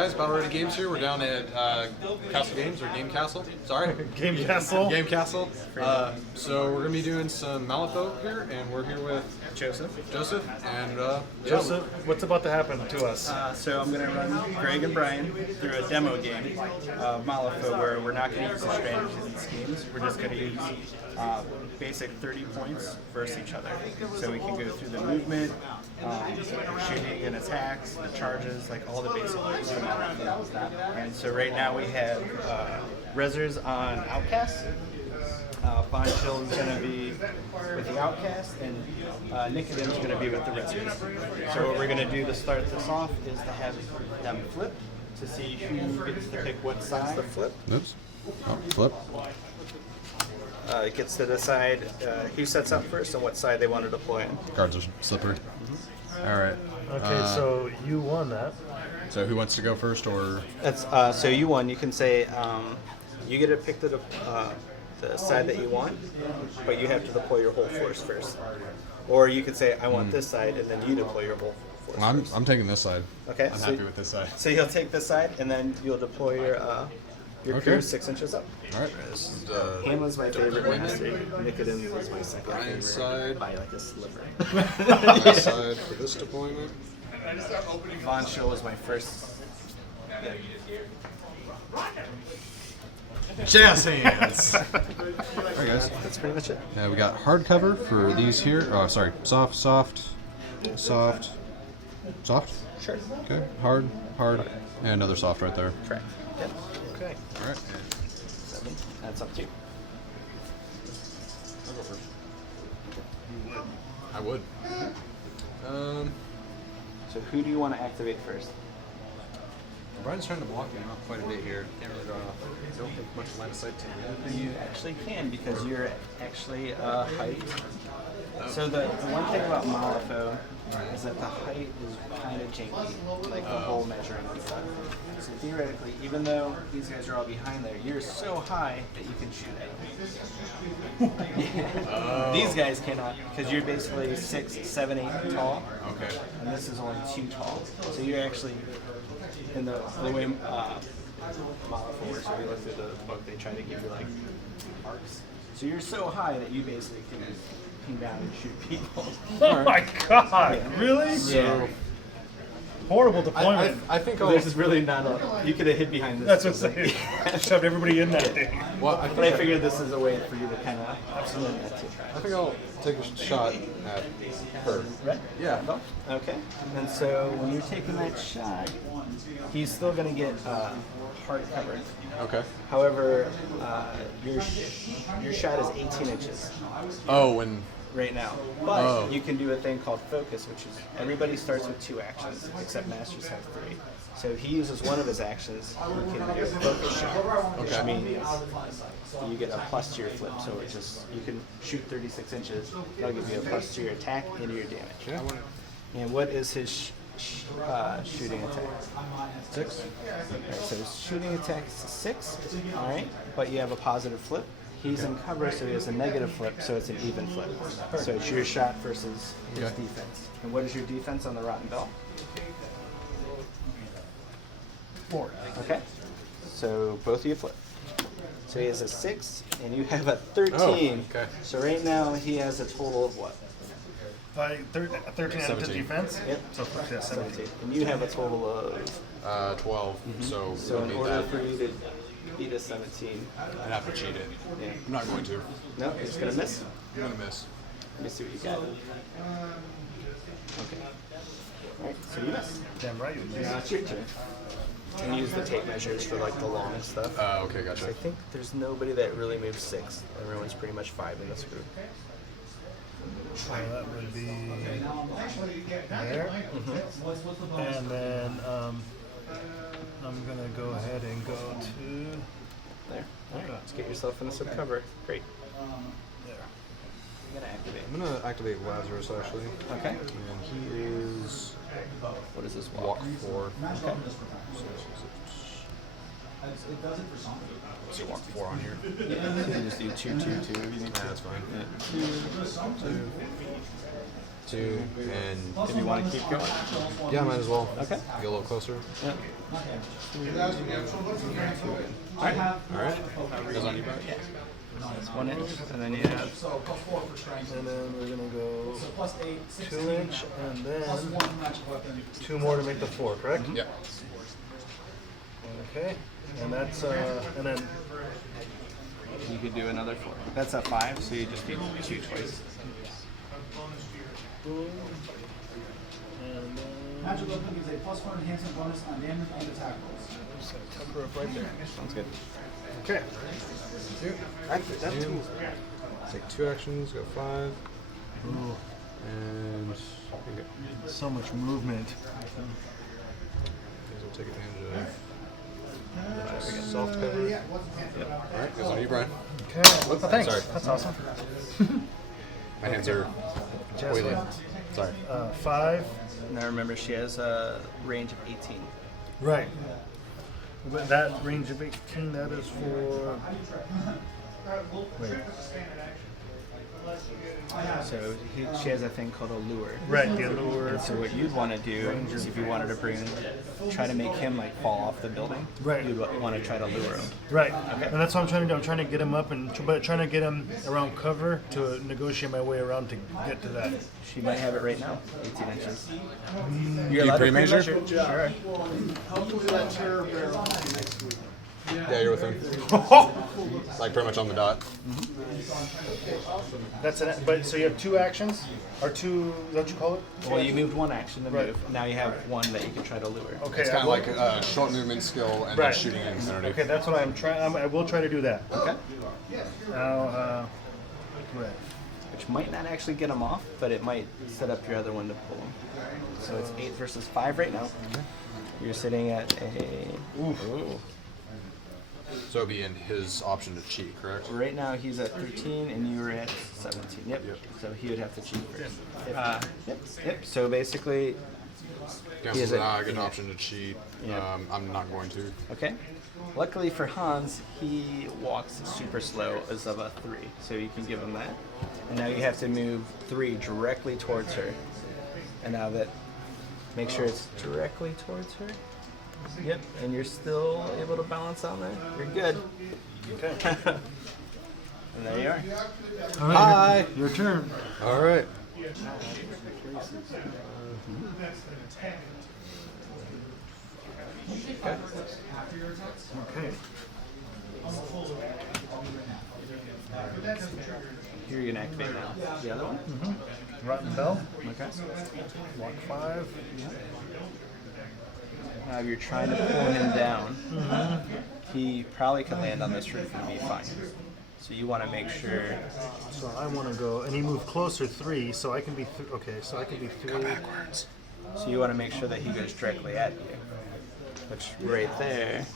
Guys, Battle Ready Games here. We're down at Kastle Games, or Game Castle. Sorry. Game Kastle. Game Castle. So we're going to be doing some Malifaux here, and we're here with Joseph. And Joseph, what's about to happen to us? So I'm going to run Greg and Brian through a demo game of Malifaux where we're not going to use the strategies and schemes. We're just going to use basic 30 points versus each other. So we can go through the movement, shooting and attacks, the charges, like all the basic rules of Malifaux. And so right now we have Rezzers on Outcast. Von Chill is going to be with the Outcast, and Nicodem's going to be with the Rezzers. So what we're going to do to start this off is to have them flip to see who gets to pick what side. The flip. Oops. Oh, flip. It gets to decide who sets up first and what side they want to deploy in. Cards are slippery. All right. Okay, so you won that. So who wants to go first, or? That's so you won. You can say you get to pick the side that you want, but you have to deploy your whole force first. Or you could say I want this side, and then you deploy your whole force. Well, I'm taking this side. Okay. I'm happy with this side. So you'll take this side, and then you'll deploy your crew 6 inches up. All right. This is Ham was my favorite master. Nicodem was my second Brian's favorite. side. By like a sliver. My side for this deployment. Von Schill was my first. Jazz hands. All right, guys. That's pretty much it. We got hardcover for these here. Oh, sorry. Soft. Sure. Okay. Hard, and another soft right there. Correct. Yep. Okay. All right. 7. That's up to you. I'll go first. I would. So who do you want to activate first? Brian's trying to block me off quite a bit here. Can't really draw off. Don't think much line of sight to me. You actually can because you're actually height. So the one thing about Malifaux is that the height is kind of janky, like the whole measuring and stuff. So theoretically, even though these guys are all behind there, you're so high that you can shoot at them. These guys cannot because you're basically 6, 7, 8 tall. Okay. And this is only 2 tall. So you're actually in the way Malifaux works. If you look through the book, they try to give you like arcs. So you're so high that you basically can ping down and shoot people. Oh my God! Really? Yeah. Horrible deployment. I think This is really not a. You could have hid behind That's this. what I'm saying. Shoved everybody in that thing. Well, But I figured this is a way for you to kind of. Absolutely. I think I'll take a shot at her. Right? Yeah. Okay. And so when you're taking that shot, he's still going to get hard cover. Okay. However, your shot is 18 inches Oh, when. right now. But you can do a thing called focus, which is everybody starts with 2 actions, except masters have 3. So if he uses one of his actions, you can do a focus shot, which means you get a plus to your flip. So it's just you can shoot 36 inches. That'll give you a plus to your attack and your damage. Yeah. And what is his shooting attack? 6. Alright, so his shooting attack is 6. All right, but you have a positive flip. He's in cover, so he has a negative flip, so it's an even flip. So it's your shot versus his Okay. defense. And what is your defense on the Rotten Bell? 4. Okay. So both of you flip. So he has a 6, and you have a 13. Oh, okay. So right now he has a total of what? 13 out of 17. defense? Yep. So, yeah, 17. And you have a total of. 12. So So we'll in need order that. for you to beat a 17, I'd have to cheat it. yeah. I'm not going to. No, you're just gonna miss. I'm gonna miss. Let me see what you got. Okay. Alright, so you miss. Damn right you Now it's your turn. And use the tape measures for like the long stuff. Okay, gotcha. So I think there's nobody that really moves 6. Everyone's pretty much 5 in this group. So that would be there. And then I'm going to go ahead and go to There. Alright, let's get yourself in a subcover. Great. there. I'm gonna activate. I'm gonna activate Lazarus actually. Okay. And he is What is this walk 4. Okay. Let's see, walk 4 on here. Yeah, so you can just do 2, 2, 2. Yeah, that's fine. Yeah. 2, 2, and If you want to keep going. yeah, might as well. Okay. Get a little closer. Yeah. All right. Goes on you, Brian. That's 1 inch, and then you have And then we're gonna go 2 inch, and then 2 more to make the 4, correct? Yeah. Okay. And that's and then you could do another 4. That's a 5, so you just need 2 twice. boom. And then Magic weapon gives a +1 enhancement bonus on damage and attack rolls. just gonna temper up right there. Sounds good. Okay. Actually, that's 2. Take 2 actions, go 5, Ooh, and okay. so much movement. We'll take advantage of soft cover. Yep. All right, goes on you, Brian. Okay. Well, thanks. Sorry. That's awesome. My hands are oily. Sorry. 5. Now remember, she has a range of 18. Right. But that range of 18, that is for. Wait. So she has a thing called a lure. Right, the allure. And so what you'd want to do is if you wanted to try to make him like fall off the building, Right. you'd want to try to lure him. Right. And that's what I'm trying to do. I'm trying to get him up but trying to get him around cover to negotiate my way around to get to that. She might have it right now, 18 inches. You pre-measure? Sure. Yeah, you're with him. Like pretty much on the dot. That's it. But so you have 2 actions, or 2? Is that what you call it? Well, you moved 1 action to Right. move. Now you have 1 that you can try to lure. Okay. It's kind of like a short movement skill and then Right. shooting in vicinity. Okay, that's what I'm trying. I will try to do that. Okay. Now, right. Which might not actually get him off, but it might set up your other one to pull him. So it's 8 versus 5 right now. You're sitting at a. Ooh. So it'd be in his option to cheat, correct? Right now he's at 13 and you were at 17. Yep. So he would have to cheat first. Yep. So basically, Cancels a- it out, I get an option to cheat. Yeah. I'm not going to. okay. Luckily for Hans, he walks super slow as of a 3, so you can give him that. And now you have to move 3 directly towards her. And now that, make sure it's directly towards her. Yep, and you're still able to balance on there. You're good. Okay. And there you are. All right, Hi. Your turn. All right. Okay. Here you can activate now. The other one? Rotten Bell. Okay. Walk 5. Now if you're trying to pull him down, he probably could land on this roof and be fine. So you want to make sure. So I want to go, and he moved closer 3, so I can be. Okay, so I can be 3. So you want to make sure that he goes directly at you. Which right there.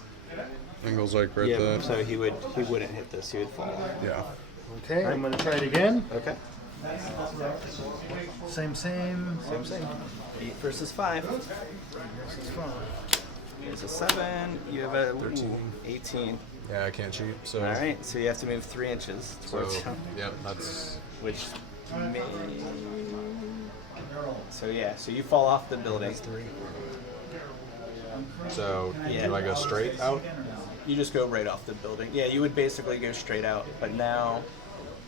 Angle's like right Yeah. there. So he wouldn't hit this. He would fall. Yeah. Okay, I'm going to try it again. Okay. Same. Same. 8 versus 5. This is fun. It's a 7. You have a 18. Yeah, I can't cheat. So. All right. So you have to move 3 inches So towards him. yeah, that's. Which may. So yeah. So you fall off the building. So Yeah. do I go straight out? You just go right off the building. Yeah, you would basically go straight out, but now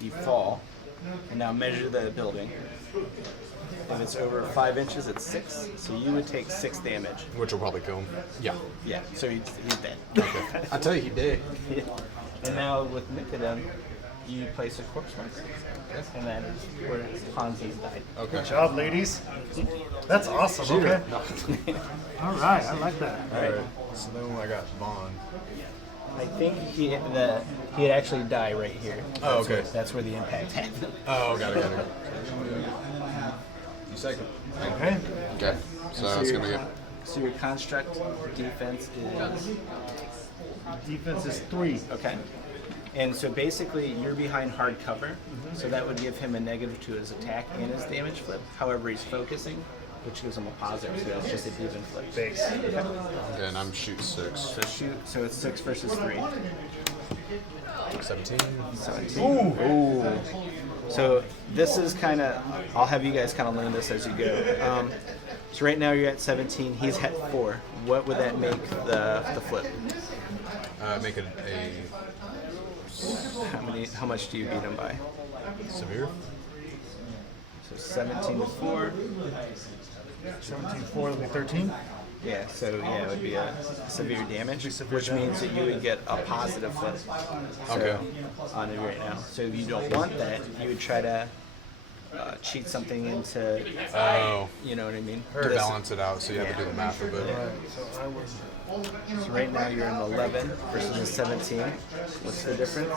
you fall, and now measure the building. If it's over 5 inches, it's 6. So you would take 6 damage. Which will probably kill him. Yeah. Yeah. So he's dead. Okay. I tell you, he did. Yeah. And now with Nicodem, you place a corpse marker, and that is where Hans has died. Okay. Good job, ladies. That's awesome. Okay. All right, I like that. All right. So then I got Vaughn. I think he'd actually die right here. Oh, okay. That's where the impact happened. Oh, got it. You second. Okay. Okay. So it's gonna be. So your construct defense is Defense is 3. okay. And so basically, you're behind hard cover, so that would give him a negative to his attack and his damage flip. However, he's focusing, which gives him a positive, so it's just an even flip. Base. Okay, and I'm shoot 6. So shoot. So it's 6 versus 3. 17. 17. Ooh. So this is kind of, I'll have you guys kind of learn this as you go. So right now you're at 17, he's at 4. What would that make the flip? Make it How much do you beat him by? a severe. So 17 to 4. 17-4 will be 13. Yeah, so yeah, it would be a severe damage, which means that you would get a positive flip. Okay. On it right now. So if you don't want that, you would try to cheat something into, Oh. you know what I mean? To balance it out, so you have to do the math a bit. Right. So I was So right now you're in 11 versus a 17. What's the difference?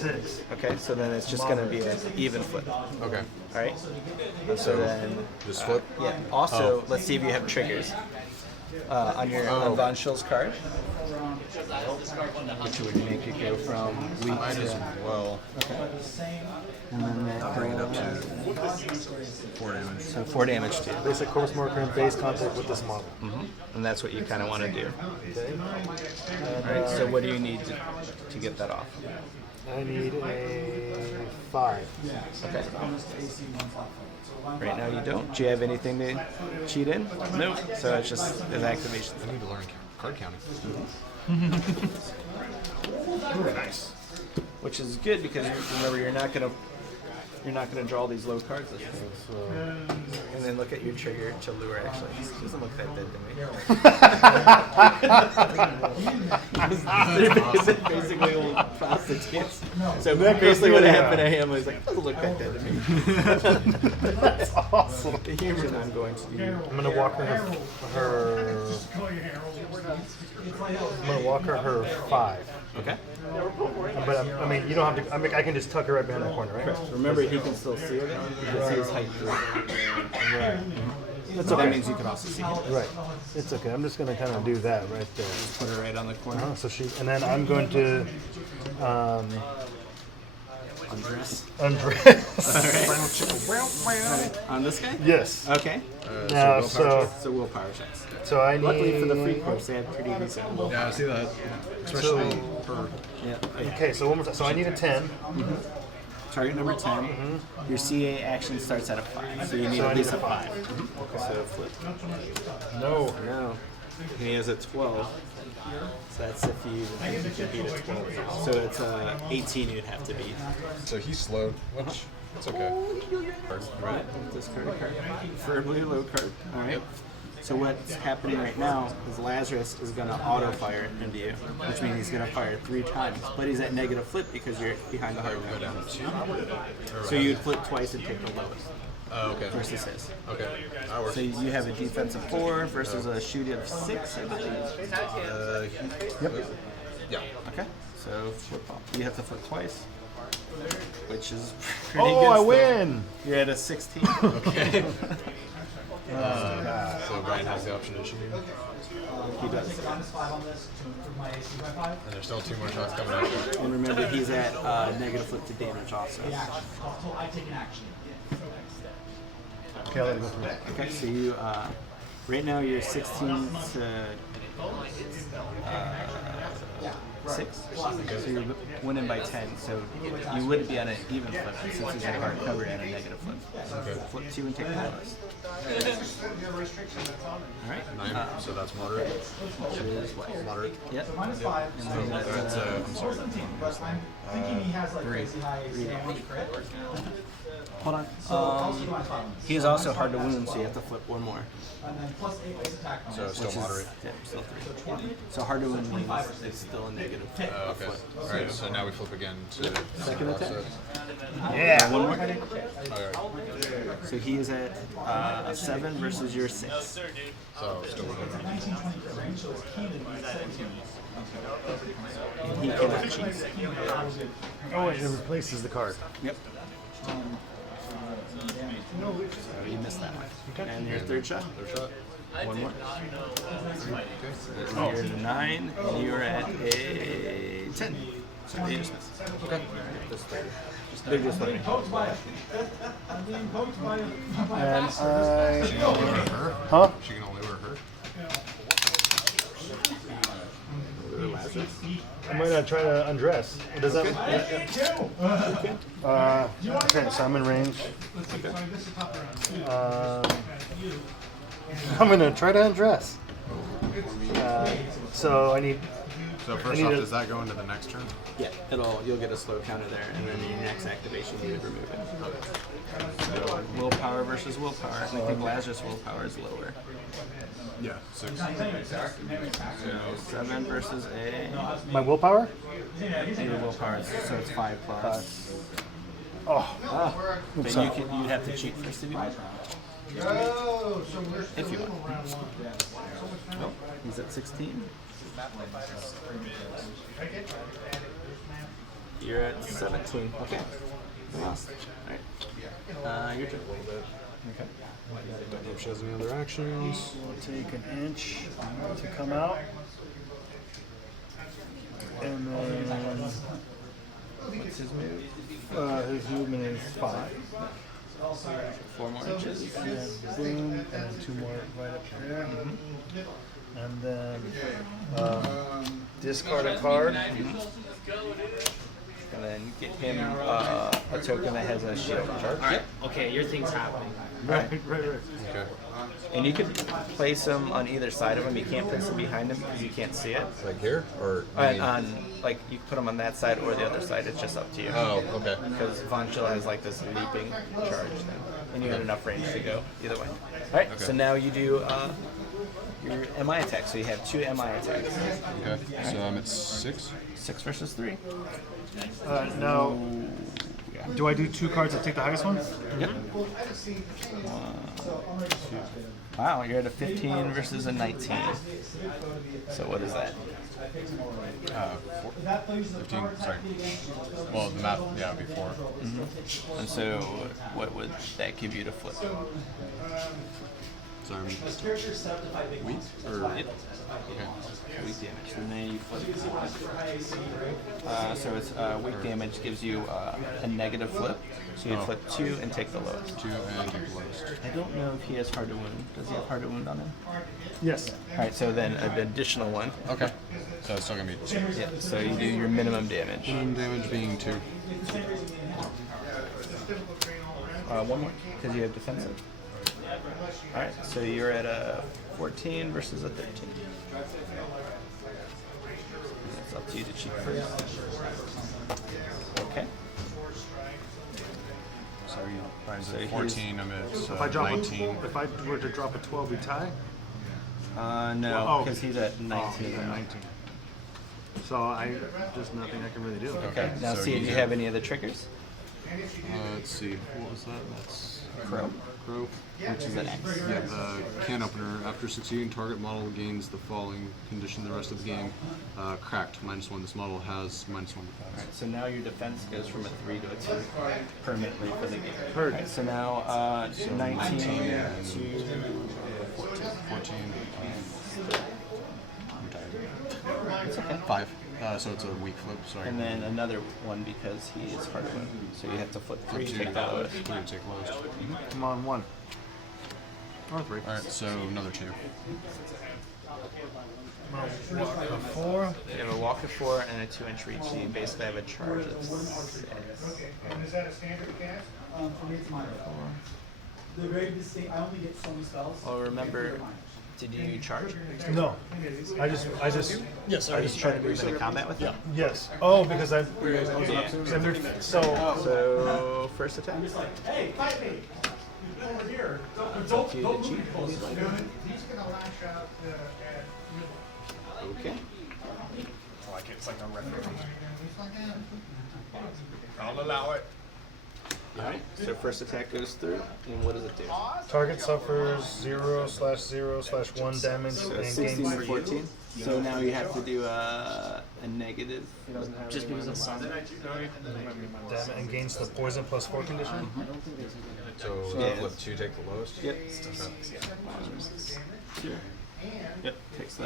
6. Okay, so then it's just going to be an even flip. Okay. All right. So So then, just flip. yeah. Also, let's see if you have triggers on your on Von Schill's card, which would make it go from weak Might as to. well And then that bring it up to goes- 4 damage. so 4 damage to you. Basic course marker and base contact with this model. And that's what you kind of want to do. Okay. All right. So what do you need to get that off? I need a 5. Okay. Right now you don't. Do you have anything to cheat in? Nope. So it's just his activation. I need to learn card counting. Nice. Which is good because remember you're not gonna draw these low cards this turn. And then look at your trigger to lure. Actually, it doesn't look that dead to me. They're basically little prostitutes. So basically, what happened to him was like, doesn't look that dead to me. That's awesome. The humor that I'm going to do. I'm gonna walk her 5. Okay. But I mean, you don't have to. I mean, I can just tuck her right behind the corner, right? Remember, he can still see it. You can see his height through. Right. That's So that okay. means you can also see it. Right. It's okay. I'm just gonna kind of do that right there. Put it right on the corner. So and then I'm going to Undress. undress. On this guy? Yes. Okay. Now, So willpower checks. so I need. Luckily for the free course, they had pretty decent. Yeah, I see that. Especially for Yeah. Okay, so one more time. So I need a 10. Target number 10. Your CA action starts at a 5, so you need So I at need least a a 5. So flip. No. No. He has a 12. So that's if you even think you can beat a 12. So it's 18 you'd have to beat. so he's slowed, which it's okay. Right? Discard a card. Preferably a low card. Alright. So what's happening right now is Lazarus is going to auto fire into you, which means he's going to fire 3 times. But he's at negative flip because you're behind the hard Go down card. 2. So you'd flip twice and take the lowest Okay. versus his. Okay. That works. So you have a defense of 4 versus a shoot of 6, I believe. Yep. Yeah. Okay. So flip off. You have to flip twice, which is pretty Oh, good. I still. win. You're at a 16. Okay. So Brian has the option to shoot. He does. And there's still 2 more shots coming out. And remember, he's at negative flip to damage also. Okay, I'll let it go through. Okay, so you, right now you're 16 to 6. So you're winning by 10. So you wouldn't be on an even flip since he's at hard cover and a negative flip. Okay. Flip 2 and take the lowest. Alright. 9. So that's moderate. Which is what? Moderate. Yep. Yep. And then That's I'm sorry. Thinking he has like 3. crazy high crit. Hold on. He is also hard to wound, so you have to flip 1 more. And then plus 8 base attack. So still moderate. Yeah, still 3. So hard to wound means it's still a negative Okay. flip. All right. So now we flip again to Second attack? Yeah. 1 more. Okay. So he is at a 7 versus your 6. So still winning. 1920 range, so it's key to be 17. And he cannot cheat. Oh, wait, it replaces the card. Yep. So you missed that one. And your third shot? Third shot. 1 more. Okay. You're at a 9, and you're at a 10. So they just missed. Okay. They're just learning. I'm being poked by And She can only wear her. Huh? She can only wear her. I might gonna try to undress. Does that? Okay, so I'm in range. I'm gonna try to undress. So I need. So first off, does that go into the next turn? Yeah, you'll get a slow counter there, and then your next activation you would remove it. So willpower versus willpower. I think Lazarus willpower is lower. Yeah, 6. So 7 versus a My willpower? your willpower, so it's 5 plus. Oh. But you'd have to cheat first if you want. If you want. Nope, he's at 16. You're at 17. Okay. Lost. Alright. Your turn. Okay. If she has any other actions. We'll take an inch to come out. And then What's his move? his movement is 5. 4 more inches. And then boom, and then 2 more right up there. And then discard a card. And then get him a token that has a shield charge. Alright, okay, your thing's happening. Right. Okay. And you can place him on either side of him. You can't place him behind him because you can't see it. Like here? Or Like you can put him on that side or the other side. It's just up to you. Oh, okay. Because Von Chill has like this leaping charge thing, and you have enough range to go either way. All right. So now you do your MI attack. So you have 2 MI attacks. Okay. So I'm at 6. 6 versus 3. Now, do I do 2 cards that take the highest one? Yep. Wow, you're at a 15 versus a 19. So what is that? 15. Sorry. Well, the math, yeah, it'd be 4. And so what would that give you to flip? So I'm weak? Or Yep. okay. Weak damage. And then you flip. So it's weak damage gives you a negative flip. So you flip 2 and take the lowest. 2 and take the lowest. I don't know if he has hard to wound. Does he have hard to wound on him? Yes. All right. So then an additional one. Okay. So it's still gonna be 2. Yeah. So you do your minimum damage. Minimum damage being 2. One more because you have defensive. All right. So you're at a 14 versus a 13. It's up to you to cheat first. Okay. So Brian's So at he's- 14. I'm at If I drop 19. if I were to drop a 12, we tie. No, Oh, because he's at 19. now. 19. So there's nothing I can really do. Okay. Now so see if he's you at- have any other triggers. Let's see. What was that? That's Crow, Crow. which is an X. Yeah, the can opener. After succeeding, target model gains the following condition the rest of the game. Cracked, -1. This model has -1 defense. So now your defense goes from a 3 to a 2 permanently for the game. Heard. Alright, so now 19 and to 14. I'm tired. 5. So it's a weak flip. Sorry. and then another one because he is hard to win. So you have to flip 3 to Two. take the lowest. 3 to take lowest. Come on, 1. Or 3. All right. So another 2. A 4. You have a walk of 4 and a 2-inch reach. So you basically have a charge of 6. And is that a standard cast? For me, it's minor. They're very distinct. I only get so many spells. Well, remember, did you charge? No. I just. Yes. Are you trying to move into combat with him? Yes. Oh, because I. So. So first attack. Hey, fight me! Over here. Don't cheat. He's gonna lash out Okay. Like it's like a record. I'll allow it. Alright. So first attack goes through, and what does it do? Target suffers 0/0/1 damage So and 16 gains to 14. So now you have to do a negative. Just because it's sun. damage and gains the poison +4 condition. So Yeah. flip 2, take the lowest. Yep. Yep. Takes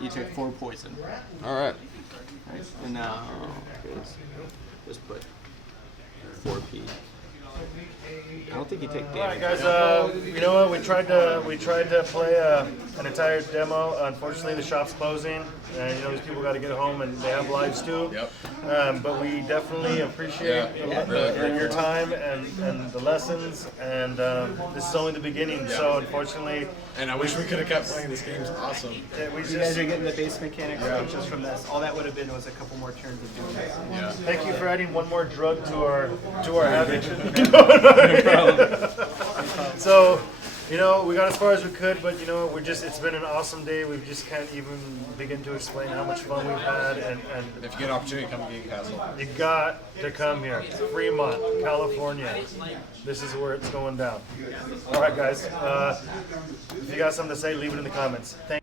you take 4 poison. All right. Right. And now just put 4p I don't think you take All right, damage. guys. You know what? We tried to play an entire demo. Unfortunately, the shop's closing, and you know these people got to get home and they have lives too. Yep. But we definitely appreciate your time and the lessons. And this is only the beginning. So unfortunately, And I wish we could have kept playing. This game's awesome. we You guys just are getting the base mechanics just from this. All that would have been was a couple more turns of doing this. Yeah. thank you for adding one more drug to our habit. So, you know, we got as far as we could, but you know, it's been an awesome day. We just can't even begin to explain how much fun we've had, and If you get an opportunity, come to Game Castle. you got to come here. Fremont, California. This is where it's going down. All right, guys. If you got something to say, leave it in the comments. Thank